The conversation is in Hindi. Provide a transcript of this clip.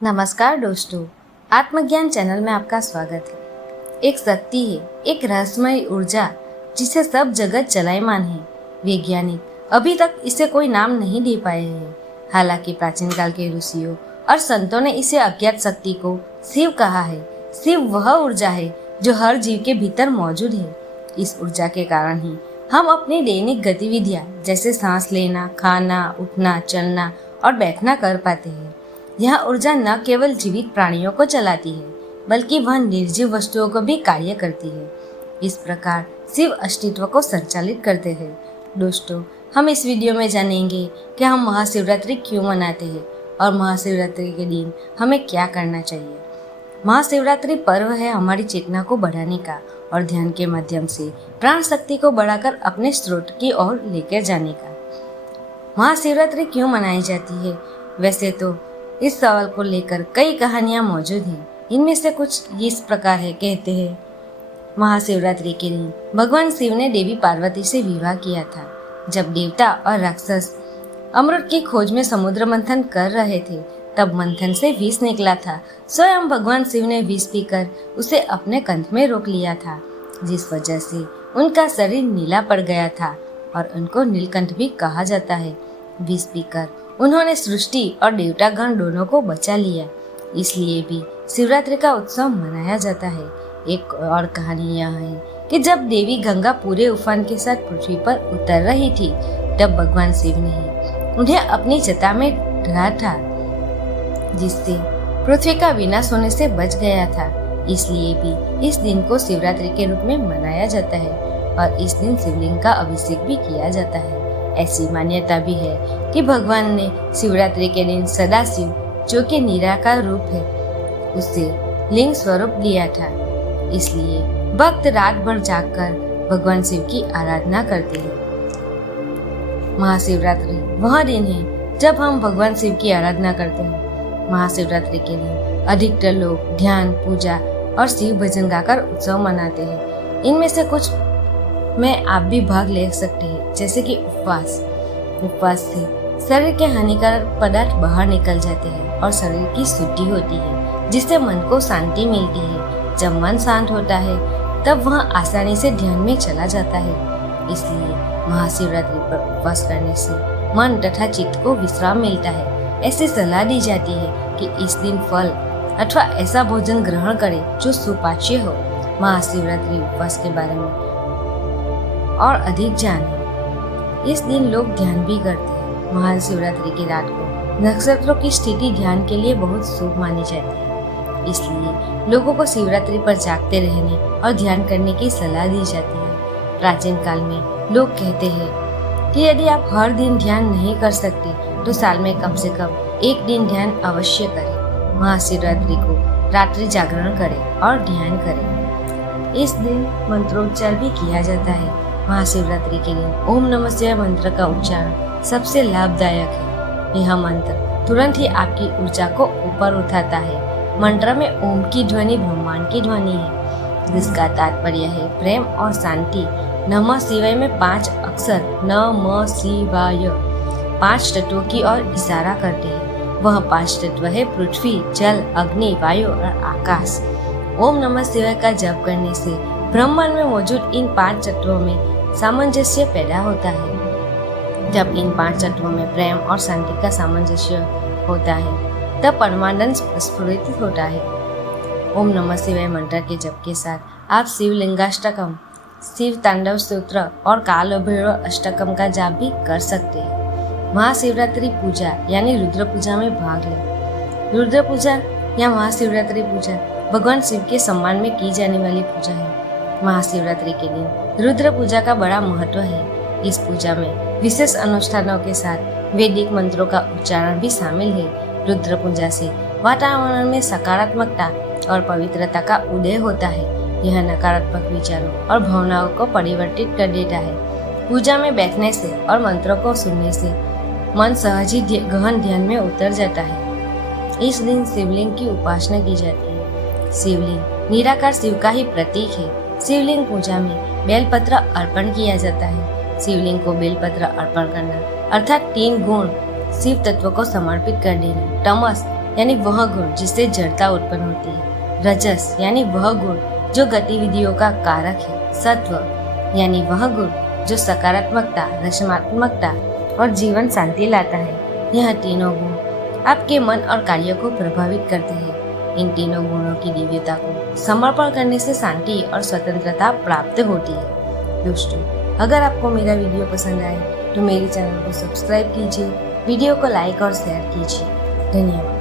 नमस्कार दोस्तों, आत्मज्ञान चैनल में आपका स्वागत है। एक शक्ति है, एक रहस्यमय ऊर्जा जिसे सब जगत चलायमान है। वैज्ञानिक अभी तक इसे कोई नाम नहीं दे पाए हैं। हालांकि प्राचीन काल के ऋषियों और संतों ने इसे अज्ञात शक्ति को शिव कहा है। शिव वह ऊर्जा है जो हर जीव के भीतर मौजूद है। इस ऊर्जा के कारण ही हम अपनी दैनिक गतिविधियां जैसे सांस लेना, खाना, उठना, चलना और बैठना कर पाते हैं। यह ऊर्जा न केवल जीवित प्राणियों को चलाती है, बल्कि वह निर्जीव वस्तुओं को भी कार्य करती है। इस प्रकार शिव अस्तित्व को संचालित करते हैं। दोस्तों, हम इस वीडियो में जानेंगे कि हम महाशिवरात्रि क्यों मनाते हैं और महाशिवरात्रि के दिन हमें क्या करना चाहिए। महाशिवरात्रि पर्व है हमारी चेतना को बढ़ाने का और ध्यान के माध्यम से प्राण शक्ति को बढ़ाकर अपने स्रोत की ओर लेकर जाने का। महाशिवरात्रि क्यों मनाई जाती है? वैसे तो इस सवाल को लेकर कई कहानियां मौजूद हैं। इनमें से कुछ इस प्रकार है। कहते हैं, महाशिवरात्रि के दिन भगवान शिव ने देवी पार्वती से विवाह किया था। जब देवता और राक्षस अमृत की खोज में समुद्र मंथन कर रहे थे, तब मंथन से विष निकला था। स्वयं भगवान शिव ने विष पीकर उसे अपने कंठ में रोक लिया था, जिस वजह से उनका शरीर नीला पड़ गया था और उनको नीलकंठ भी कहा जाता है। विष पीकर उन्होंने सृष्टि और देवतागण दोनों को बचा लिया। इसलिए भी शिवरात्रि का उत्सव मनाया जाता है। एक और कहानी यह है कि जब देवी गंगा पूरे उफान के साथ पृथ्वी पर उतर रही थी, तब भगवान शिव ने उन्हें अपनी जटा में ढका था, जिससे पृथ्वी का विनाश होने से बच गया था। इसलिए भी इस दिन को शिवरात्रि के रूप में मनाया जाता है और इस दिन शिवलिंग का अभिषेक भी किया जाता है। ऐसी मान्यता भी है कि भगवान ने शिवरात्रि के दिन सदाशिव, जो कि निराकार रूप है, उसे लिंग स्वरूप लिया था। इसलिए भक्त रात भर जागकर भगवान शिव की आराधना करते हैं। महाशिवरात्रि वह दिन है जब हम भगवान शिव की आराधना करते हैं। महाशिवरात्रि के दिन अधिकतर लोग ध्यान, पूजा और शिव भजन गाकर उत्सव मनाते हैं। इनमें से कुछ में आप भी भाग ले सकते हैं, जैसे कि उपवास से शरीर के हानिकारक पदार्थ बाहर निकल जाते हैं और शरीर की शुद्धि होती है, जिससे मन को शांति मिलती है। जब मन शांत होता है, तब वह आसानी से ध्यान में चला जाता है। इसलिए महाशिवरात्रि पर उपवास करने से मन तथा चित्त को विश्राम मिलता है। ऐसी सलाह दी जाती है कि इस दिन फल अथवा ऐसा भोजन ग्रहण करें जो सुपाच्य हो। महाशिवरात्रि उपवास के बारे में और अधिक जाने। इस दिन लोग ध्यान भी करते हैं। महाशिवरात्रि की रात को नक्षत्रों की स्थिति ध्यान के लिए बहुत शुभ मानी जाती है। इसलिए लोगों को शिवरात्रि पर जागते रहने और ध्यान करने की सलाह दी जाती है। प्राचीन काल में लोग कहते हैं कि यदि आप हर दिन ध्यान नहीं कर सकते, तो साल में कम से कम एक दिन ध्यान अवश्य करें। महाशिवरात्रि को रात्रि जागरण करें और ध्यान करें। इस दिन मंत्रोच्चार भी किया जाता है। महाशिवरात्रि के दिन ओम नमः शिवाय मंत्र का उच्चारण सबसे लाभदायक है। यह मंत्र तुरंत ही आपकी ऊर्जा को ऊपर उठाता है। मंत्र में ओम की ध्वनि ब्रह्मांड की ध्वनि है, जिसका तात्पर्य है प्रेम और शांति। नमः शिवाय में 5 अक्षर नमः शिवाय 5 तत्वों की ओर इशारा करते हैं। वह 5 तत्व है पृथ्वी, जल, अग्नि, वायु और आकाश। ओम नमः शिवाय का जप करने से ब्रह्मांड में मौजूद इन 5 तत्वों में सामंजस्य पैदा होता है। जब इन 5 तत्वों में प्रेम और शांति का सामंजस्य होता है, तब परमानंद स्फुरित होता है। ओम नमः शिवाय मंत्र के जप के साथ आप शिवलिंगाष्टकम, शिव तांडव स्तोत्र और काल भैरव अष्टकम का जाप भी कर सकते हैं। महाशिवरात्रि पूजा यानी रुद्र पूजा में भाग लें। रुद्र पूजा या महाशिवरात्रि पूजा भगवान शिव के सम्मान में की जाने वाली पूजा है। महाशिवरात्रि के दिन रुद्र पूजा का बड़ा महत्व है। इस पूजा में विशेष अनुष्ठानों के साथ वैदिक मंत्रों का उच्चारण भी शामिल है। रुद्र पूजा से वातावरण में सकारात्मकता और पवित्रता का उदय होता है। यह नकारात्मक विचारों और भावनाओं को परिवर्तित कर देता है। पूजा में बैठने से और मंत्रों को सुनने से मन सहज ही गहन ध्यान में उतर जाता है। इस दिन शिवलिंग की उपासना की जाती है। शिवलिंग निराकार शिव का ही प्रतीक है। शिवलिंग पूजा में बेलपत्र अर्पण किया जाता है। शिवलिंग को बेलपत्र अर्पण करना अर्थात 3 गुण शिव तत्व को समर्पित कर देना, तमस यानी वह गुण जिससे जड़ता उत्पन्न होती है। रजस यानी वह गुण जो गतिविधियों का कारक है। सत्व यानी वह गुण जो सकारात्मकता, रचनात्मकता और जीवन शांति लाता है। यह तीनों गुण आपके मन और कार्य को प्रभावित करते हैं। इन तीनों गुणों की दिव्यता को समर्पण करने से शांति और स्वतंत्रता प्राप्त होती है। दोस्तों, अगर आपको मेरा वीडियो पसंद आए तो मेरे चैनल को सब्सक्राइब कीजिए, वीडियो को लाइक और शेयर कीजिए। धन्यवाद।